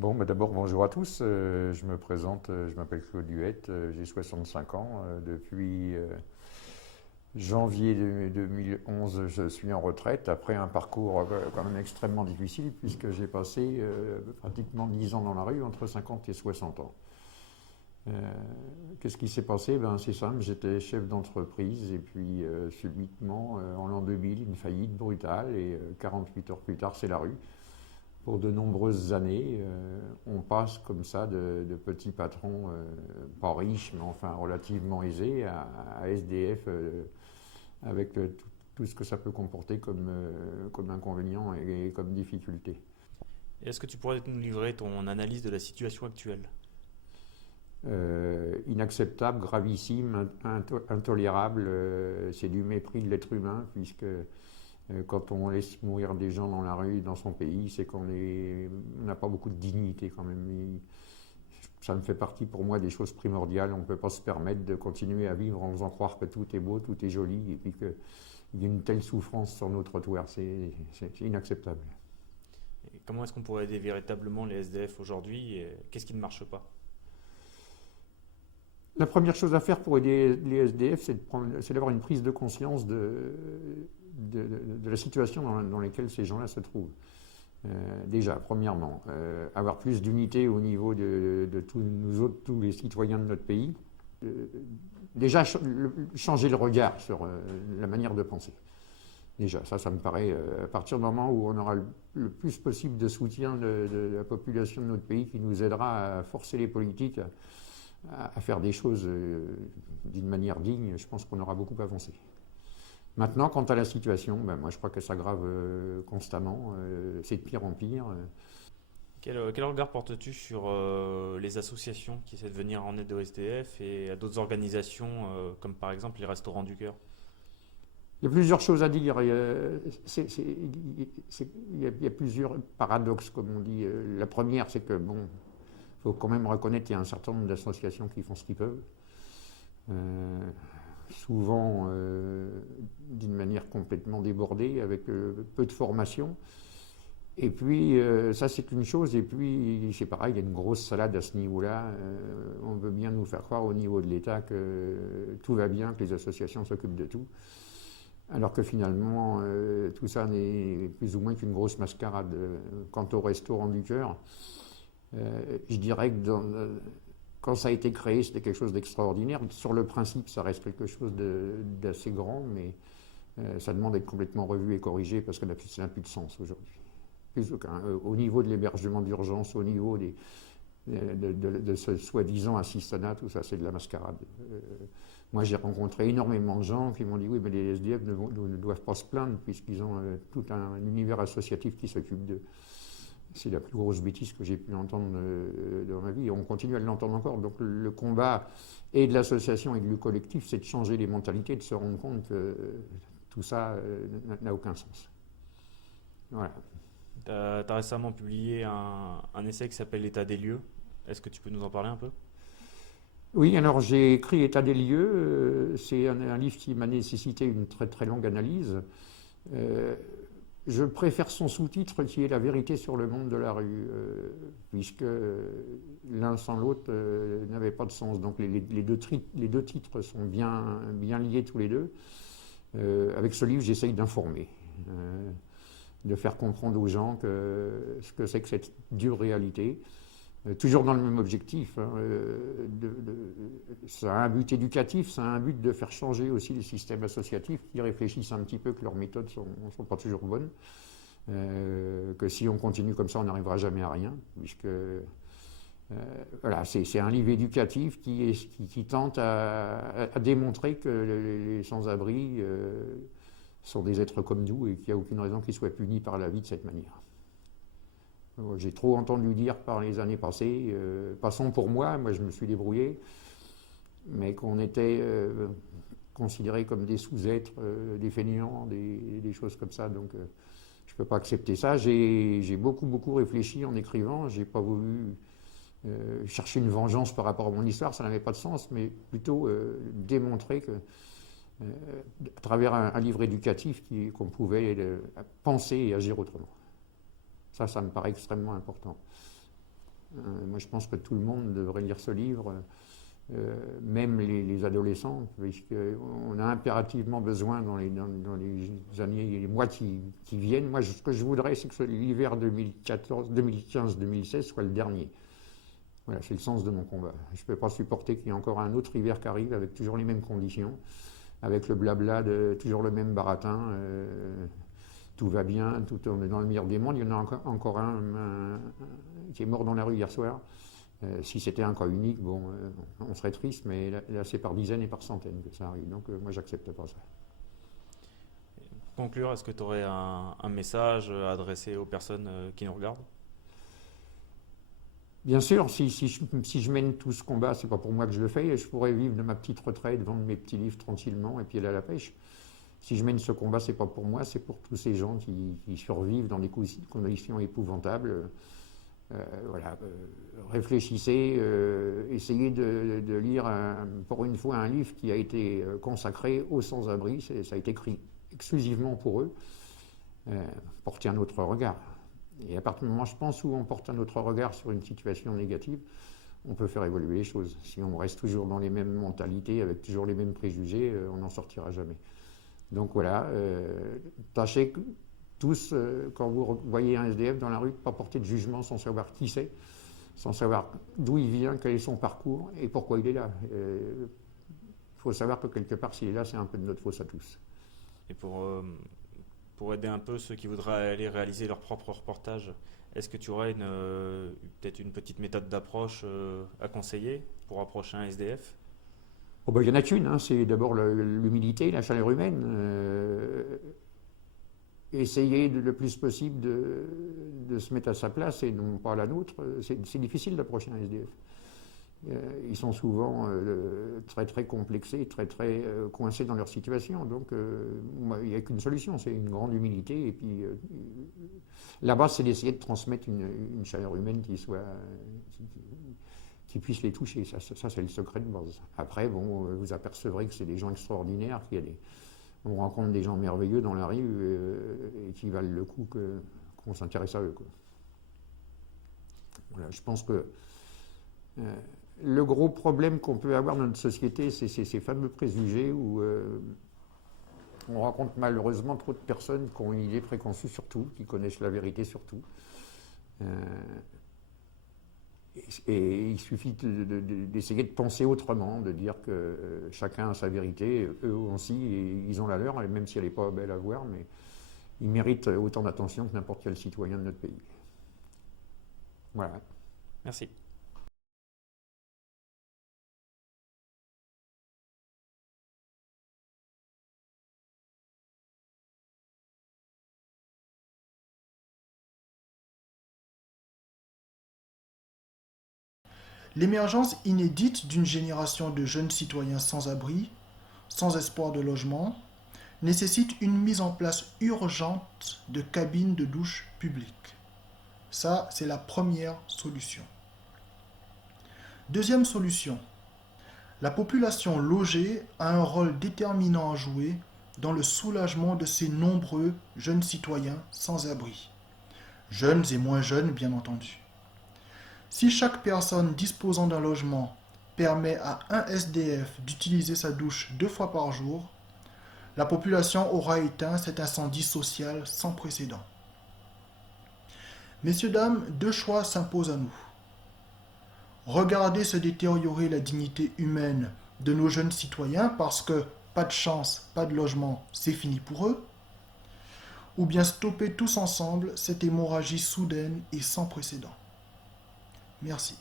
Bon, d'abord, bonjour à tous. Je me présente, je m'appelle Claude Huette, j'ai 65 ans. Depuis janvier 2011, je suis en retraite après un parcours quand même extrêmement difficile puisque j'ai passé pratiquement 10 ans dans la rue, entre 50 et 60 ans. Euh, Qu'est-ce qui s'est passé? C'est simple, j'étais chef d'entreprise et puis subitement, en l'an 2000, une faillite brutale et 48 heures plus tard, c'est la rue. Pour de nombreuses années, on passe comme ça de petits patrons, pas riches, mais enfin relativement aisés, à SDF, avec tout ce que ça peut comporter comme inconvénients et comme difficultés. Est-ce que tu pourrais nous livrer ton analyse de la situation actuelle? Inacceptable, gravissime, intolérable, c'est du mépris de l'être humain, puisque quand on laisse mourir des gens dans la rue, dans son pays, c'est on n'a pas beaucoup de dignité quand même. Ça me fait partie pour moi des choses primordiales. On ne peut pas se permettre de continuer à vivre en faisant croire que tout est beau, tout est joli, et puis qu'il y a une telle souffrance sur nos trottoirs. C'est inacceptable. Et comment est-ce qu'on pourrait aider véritablement les SDF aujourd'hui et qu'est-ce qui ne marche pas? La première chose à faire pour aider les SDF, c'est d'avoir une prise de conscience de la situation dans laquelle ces gens-là se trouvent. Déjà, premièrement, avoir plus d'unité au niveau de tous nous autres, tous les citoyens de notre pays. Déjà, changer le regard sur la manière de penser. Déjà, ça me paraît, à partir du moment où on aura le plus possible de soutien de la population de notre pays qui nous aidera à forcer les politiques à faire des choses d'une manière digne, je pense qu'on aura beaucoup avancé. Maintenant, quant à la situation, moi je crois qu'elle s'aggrave constamment, c'est de pire en pire. Quel regard portes-tu sur les associations qui essaient de venir en aide aux SDF et à d'autres organisations comme par exemple les Restaurants du Cœur? Il y a plusieurs choses à dire, il y a plusieurs paradoxes, comme on dit. La première, c'est que, bon, il faut quand même reconnaître qu'il y a un certain nombre d'associations qui font ce qu'ils peuvent. Souvent d'une manière complètement débordée, avec peu de formation. Et puis, ça c'est une chose, et puis c'est pareil, il y a une grosse salade à ce niveau-là. On veut bien nous faire croire au niveau de l'État que tout va bien, que les associations s'occupent de tout, alors que finalement, tout ça n'est plus ou moins qu'une grosse mascarade. Quant au Restaurant du Cœur, je dirais que quand ça a été créé, c'était quelque chose d'extraordinaire. Sur le principe, ça reste quelque chose d'assez grand, mais ça demande d'être complètement revu et corrigé parce que ça n'a plus de sens aujourd'hui. Plus aucun. Au niveau de l'hébergement d'urgence, au niveau de ce soi-disant assistanat, tout ça, c'est de la mascarade. Moi, j'ai rencontré énormément de gens qui m'ont dit oui, mais les SDF ne doivent pas se plaindre puisqu'ils ont tout un univers associatif qui s'occupe d'eux. C'est la plus grosse bêtise que j'ai pu entendre dans ma vie, et on continue à l'entendre encore. Donc le combat et de l'association et du collectif, c'est de changer les mentalités, de se rendre compte que tout ça n'a aucun sens. Voilà. Tu as récemment publié un essai qui s'appelle L'état des lieux. Est-ce que tu peux nous en parler un peu? Oui, alors j'ai écrit État des lieux, c'est un livre qui m'a nécessité une très très longue analyse. Je préfère son sous-titre qui est La vérité sur le monde de la rue, puisque l'un sans l'autre n'avait pas de sens. Donc les deux titres sont bien liés tous les deux. Avec ce livre, j'essaye d'informer, de faire comprendre aux gens ce que c'est que cette dure réalité. Toujours dans le même objectif. Ça a un but éducatif, ça a un but de faire changer aussi les systèmes associatifs qui réfléchissent un petit peu que leurs méthodes ne sont pas toujours bonnes. Que si on continue comme ça, on n'arrivera jamais à rien. Puisque voilà, c'est un livre éducatif qui tente à démontrer que les sans-abri sont des êtres comme nous et qu'il n'y a aucune raison qu'ils soient punis par la vie de cette manière. J'ai trop entendu dire par les années passées, passons pour moi je me suis débrouillé, mais qu'on était considérés comme des sous-êtres, des fainéants, des choses comme ça. Donc je ne peux pas accepter ça. J'ai beaucoup réfléchi en écrivant. Je n'ai pas voulu chercher une vengeance par rapport à mon histoire, ça n'avait pas de sens, mais plutôt démontrer que à travers un livre éducatif qu'on pouvait penser et agir autrement. Ça me paraît extrêmement important. Moi, je pense que tout le monde devrait lire ce livre, même les adolescents, puisqu'on a impérativement besoin dans les années, les mois qui viennent. Moi, ce que je voudrais, c'est que l'hiver 2015-2016 soit le dernier. Voilà, c'est le sens de mon combat. Je ne peux pas supporter qu'il y ait encore un autre hiver qui arrive avec toujours les mêmes conditions, avec le blabla de toujours le même baratin. Tout va bien, on est dans le meilleur des mondes. Il y en a encore un qui est mort dans la rue hier soir. Si c'était un cas unique, bon, on serait triste, mais là c'est par dizaines et par centaines que ça arrive. Donc moi, j'accepte pas ça. Pour conclure, est-ce que tu aurais un message à adresser aux personnes qui nous regardent? Bien sûr, si je mène tout ce combat, c'est pas pour moi que je le fais. Je pourrais vivre de ma petite retraite, vendre mes petits livres tranquillement et puis aller à la pêche. Si je mène ce combat, c'est pas pour moi, c'est pour tous ces gens qui survivent dans des conditions épouvantables. Voilà, réfléchissez, essayez de lire pour une fois un livre qui a été consacré aux sans-abri. Ça a été écrit exclusivement pour eux. Portez un autre regard. Et à partir du moment, je pense, où on porte un autre regard sur une situation négative, on peut faire évoluer les choses. Si on reste toujours dans les mêmes mentalités, avec toujours les mêmes préjugés, on n'en sortira jamais. Donc voilà, tâchez tous, quand vous voyez un SDF dans la rue, pas porter de jugement sans savoir qui c'est, sans savoir d'où il vient, quel est son parcours et pourquoi il est là. Il faut savoir que quelque part, s'il est là, c'est un peu de notre faute à tous. Et pour aider un peu ceux qui voudraient aller réaliser leur propre reportage, est-ce que tu aurais peut-être une petite méthode d'approche à conseiller pour approcher un SDF? Oh ben, il n'y en a qu'une, c'est d'abord l'humilité, la chaleur humaine. Essayer le plus possible de se mettre à sa place et non pas à la nôtre. C'est difficile d'approcher un SDF. Ils sont souvent très très complexés, très très coincés dans leur situation. Donc il n'y a qu'une solution, c'est une grande humilité. Et puis là-bas, c'est d'essayer de transmettre une chaleur humaine qui puisse les toucher. Ça c'est le secret de base. Après, bon, vous apercevrez que c'est des gens extraordinaires, on rencontre des gens merveilleux dans la rue et qui valent le coup qu'on s'intéresse à eux, quoi. Voilà, je pense que le gros problème qu'on peut avoir dans notre société, c'est ces fameux préjugés où on rencontre malheureusement trop de personnes qui ont une idée préconçue sur tout, qui connaissent la vérité sur tout. Et il suffit d'essayer de penser autrement, de dire que chacun a sa vérité, eux aussi, et ils ont la leur, même si elle n'est pas belle à voir, mais ils méritent autant d'attention que n'importe quel citoyen de notre pays. Voilà. Merci. L'émergence inédite d'une génération de jeunes citoyens sans abri, sans espoir de logement, nécessite une mise en place urgente de cabines de douche publiques. Ça, c'est la première solution. Deuxième solution, la population logée a un rôle déterminant à jouer dans le soulagement de ces nombreux jeunes citoyens sans abri. Jeunes et moins jeunes, bien entendu. Si chaque personne disposant d'un logement permet à un SDF d'utiliser sa douche 2 fois par jour, la population aura éteint cet incendie social sans précédent. Messieurs, dames, 2 choix s'imposent à nous. Regarder se détériorer la dignité humaine de nos jeunes citoyens parce que pas de chance, pas de logement, c'est fini pour eux, ou bien stopper tous ensemble cette hémorragie soudaine et sans précédent. Merci.